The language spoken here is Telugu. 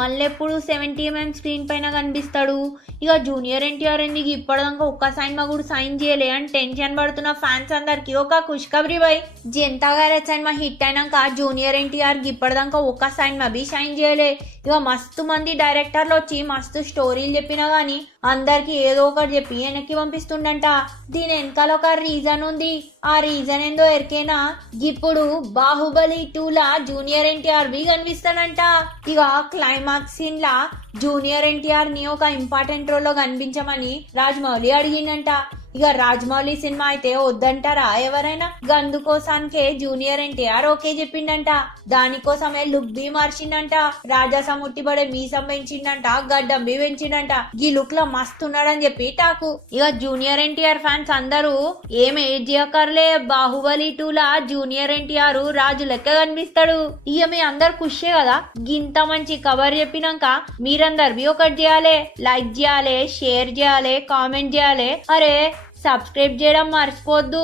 మళ్ళెప్పుడు 70mm స్క్రీన్ పైన కనిపిస్తాడు. ఇక జూనియర్ ఎన్టీఆర్ ఎందుకు ఇప్పటిదాకా ఒక్క సినిమా కూడా సైన్ చేయలే అని టెన్షన్ పడుతున్న ఫ్యాన్స్ అందరికి ఒక ఖుష్ఖబరి బై. జనతా గ్యారేజ్ సినిమా హిట్ అయినాక జూనియర్ ఎన్టీఆర్ ఇప్పటిదాకా ఒక్క సినిమా బి సైన్ చేయలే. ఇక మస్తు మంది డైరెక్టర్లు వచ్చి మస్తు స్టోరీలు చెప్పినా గానీ అందరికి ఏదో ఒకటి చెప్పి వెనక్కి పంపిస్తుండంట. దీని వెనకాల ఒక రీజన్ ఉంది. ఆ రీజన్ ఏందో ఎరికేనా? ఇప్పుడు బాహుబలి 2 లా జూనియర్ ఎన్టీఆర్ బి కనిపిస్తాడంట. ఇక క్లైమాక్స్ సీన్ లా జూనియర్ ఎన్టీఆర్ ని ఒక ఇంపార్టెంట్ రోల్ లో కనిపించమని రాజమౌళి అడిగిందంట. ఇక రాజమౌళి సినిమా అయితే వద్దంటారా ఎవరైనా? గందుకోసానికే జూనియర్ ఎన్టీఆర్ ఓకే చెప్పిండంట. దానికోసమే లుక్ బి మార్చిండంట. రాజాసం ఉట్టిపడే మీసం పెంచిండంట, గడ్డం బి పెంచిండంట. ఈ లుక్ లో మస్తు ఉన్నాడని చెప్పి టాకు. ఇక జూనియర్ ఎన్టీఆర్ ఫ్యాన్స్ అందరూ ఏం ఏజ్ చేయకర్లే, బాహుబలి 2 లా జూనియర్ ఎన్టీఆర్ రాజు లెక్క కనిపిస్తాడు. ఇక మీ అందరు ఖుషే కదా. గింత మంచి కవర్ చెప్పినాక మీరందరు బి ఒకటి చేయాలి, లైక్ చేయాలి, షేర్ చేయాలి, కామెంట్ చేయాలి. అరే సబ్స్క్రైబ్ చేయడం మర్చిపోద్దు.